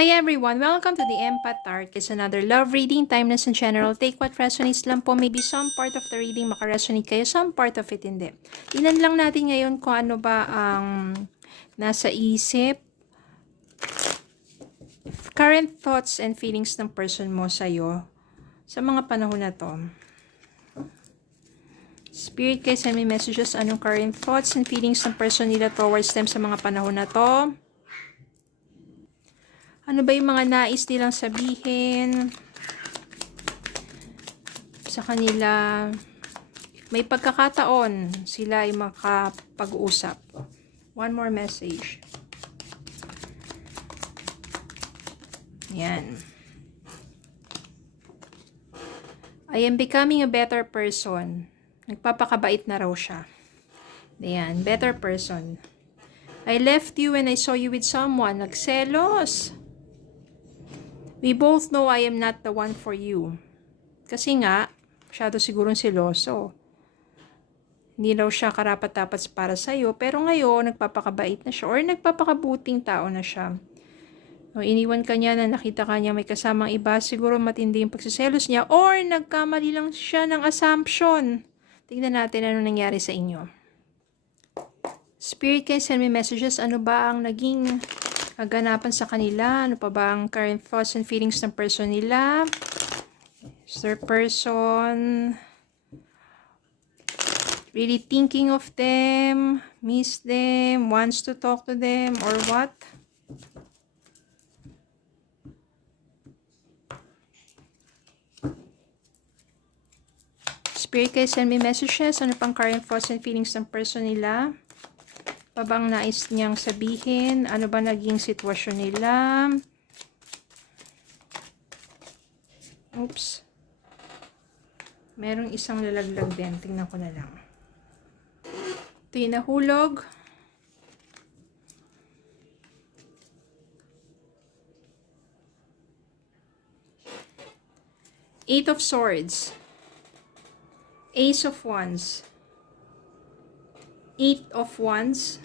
Hi everyone! Welcome to the Empath Art. It's another love reading, timeless and general. Take what resonates lang po. Maybe some part of the reading makaresonate kayo, some part of it hindi. Tingnan lang natin ngayon kung ano ba ang nasa isip, current thoughts and feelings ng person mo sa'yo sa mga panahon na to. Spirit, guys, send me messages. Anong current thoughts and feelings ng person nila towards them sa mga panahon na to? Ano ba yung mga nais nilang sabihin sa kanila? May pagkakataon sila ay makapag-usap. One more message. Yan. I am becoming a better person. Nagpapakabait na raw siya. Yan. Better person. I left you when I saw you with someone. Nagselos. We both know I am not the one for you. Kasi nga, masyado sigurong seloso. Hindi daw siya karapat-dapat para sa'yo, pero ngayon, nagpapakabait na siya, or nagpapakabuting tao na siya. O, iniwan ka niya na nakita ka niya may kasamang iba, siguro matindi yung pagsiselos niya, or nagkamali lang siya ng assumption. Tingnan natin ano nangyari sa inyo. Spirit, guys, send me messages. Ano ba ang naging kaganapan sa kanila? Ano pa ba ang current thoughts and feelings ng person nila? Is their person really thinking of them, miss them, wants to talk to them, or what? Spirit, guys, send me messages. Ano pang current thoughts and feelings ng person nila? Pa bang nais niyang sabihin? Ano ba naging sitwasyon nila? Oops. Merong isang lalaglag din. Tingnan ko na lang. Ito yung nahulog. Eight of Swords. Ace of Wands. 8 of Wands,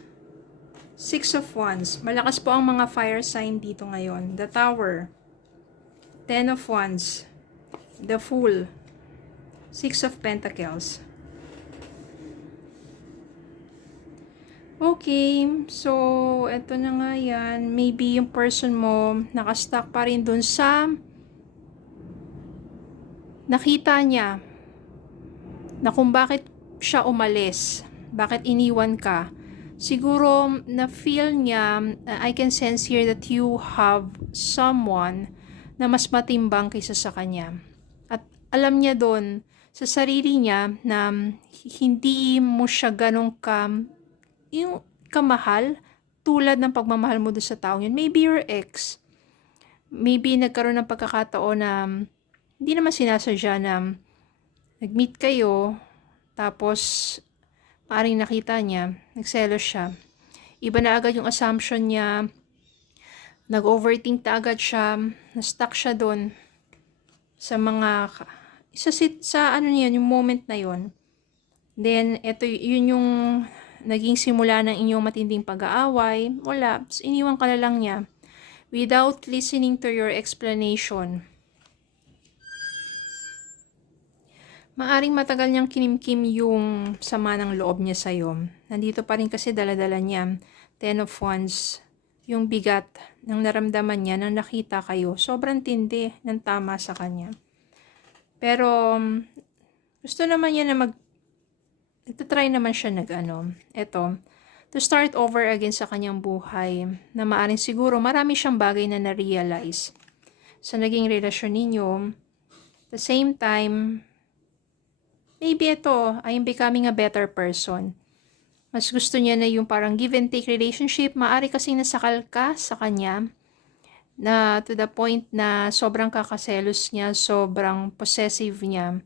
6 of Wands. Malakas po ang mga fire sign dito ngayon. The Tower, 10 of Wands, the Fool, 6 of Pentacles. Okay, so eto na nga yan. Maybe yung person mo nakastuck pa rin dun sa nakita niya na kung bakit siya umalis. Bakit iniwan ka? Siguro, na-feel niya, I can sense here that you have someone na mas matimbang kaysa sa kanya. At alam niya doon, sa sarili niya, na hindi mo siya ganong yung kamahal, tulad ng pagmamahal mo doon sa taong yun. Maybe your ex. Maybe nagkaroon ng pagkakataon na hindi naman sinasadya na nag-meet kayo, tapos maaaring nakita niya, nagselos siya. Iba na agad yung assumption niya, nag-overthink na agad siya, na-stuck siya doon sa mga, sa ano niyan, yung moment na yon. Then, yun yung naging simula ng inyong matinding pag-aaway. Wala, iniwan ka na lang niya without listening to your explanation. Maaring matagal niyang kinimkim yung sama ng loob niya sa'yo. Nandito pa rin kasi dala-dala niya. 10 of Wands, yung bigat ng naramdaman niya nang nakita kayo. Sobrang tindi ng tama sa kanya. Pero, gusto naman niya na nagtatry naman siya to start over again sa kanyang buhay. Na maaring siguro marami siyang bagay na na-realize sa naging relasyon ninyo. At the same time, maybe I am becoming a better person. Mas gusto niya na yung parang give and take relationship. Maari kasing nasakal ka sa kanya na to the point na sobrang kakaselos niya, sobrang possessive niya.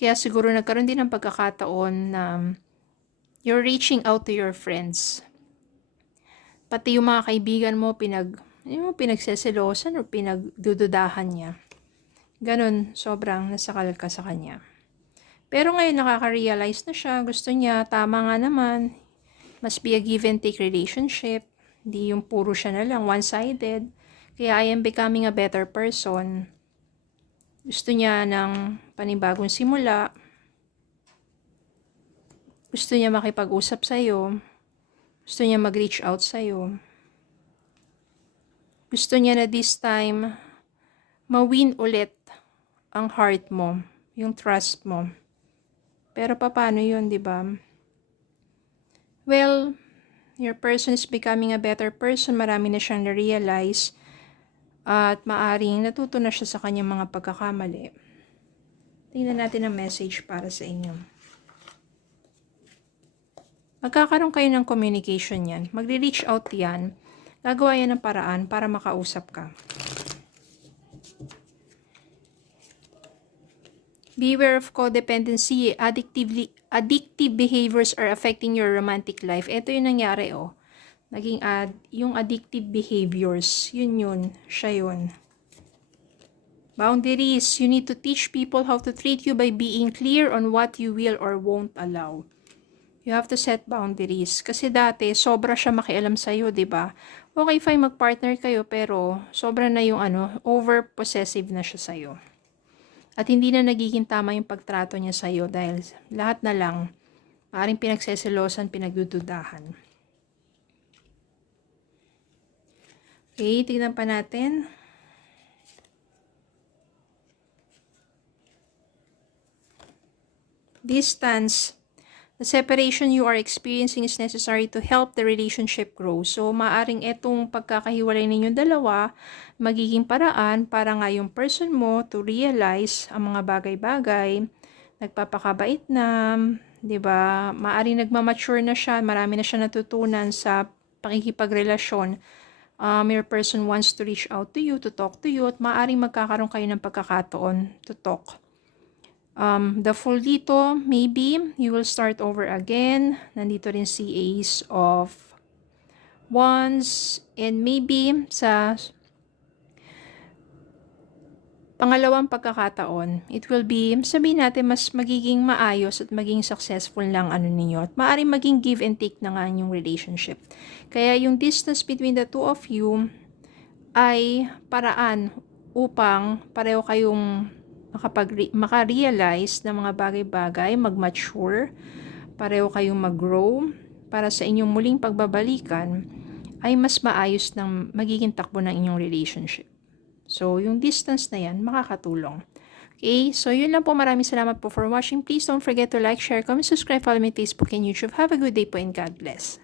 Kaya siguro nagkaroon din ng pagkakataon na you're reaching out to your friends. Pati yung mga kaibigan mo pinagseselosan o pinagdududahan niya. Ganon, sobrang nasakal ka sa kanya. Pero ngayon nakaka-realize na siya, gusto niya, tama nga naman, must be a give and take relationship. Hindi yung puro siya na lang, one-sided. Kaya I am becoming a better person. Gusto niya ng panibagong simula. Gusto niya makipag-usap sa'yo. Gusto niya mag-reach out sa'yo. Gusto niya na this time, ma-win ulit ang heart mo, yung trust mo. Pero paano yun, di ba? Well, your person is becoming a better person. Marami na siyang na-realize. At maaring natuto na siya sa kanyang mga pagkakamali. Tingnan natin ang message para sa inyo. Magkakaroon kayo ng communication yan. Magre-reach out yan. Gagawa yan ng paraan para makausap ka. Beware of codependency. Addictive behaviors are affecting your romantic life. Ito yung nangyari, oh. Naging yung addictive behaviors. Yun. Siya yun. Boundaries. You need to teach people how to treat you by being clear on what you will or won't allow. You have to set boundaries. Kasi dati, sobra siya makialam sa'yo, diba? Okay, fine, mag-partner kayo, pero sobra na yung over-possessive na siya sa'yo. At hindi na nagiging tama yung pagtrato niya sa'yo dahil lahat na lang, maaaring pinagseselosan, pinagdududahan. Okay, tignan pa natin. Distance. The separation you are experiencing is necessary to help the relationship grow. So, maaring etong pagkakahiwalay ninyong dalawa, magiging paraan para nga yung person mo to realize ang mga bagay-bagay, nagpapakabait na, di ba? Maaring nagmamature na siya, marami na siya natutunan sa pakikipagrelasyon. Your person wants to reach out to you, to talk to you, at maaring magkakaroon kayo ng pagkakataon to talk. The Fool dito, maybe you will start over again. Nandito rin si Ace of Wands. And maybe sa pangalawang pagkakataon, it will be, sabihin natin, mas magiging maayos at maging successful lang ninyo. At maaaring maging give and take na nga yung relationship. Kaya yung distance between the two of you ay paraan upang pareho kayong maka-realize ng mga bagay-bagay, mag-mature, pareho kayong mag-grow, para sa inyong muling pagbabalikan, ay mas maayos ng magiging takbo ng inyong relationship. So, yung distance na yan, makakatulong. Okay, so yun lang po. Maraming salamat po for watching. Please don't forget to like, share, comment, subscribe, follow me on Facebook and YouTube. Have a good day po and God bless.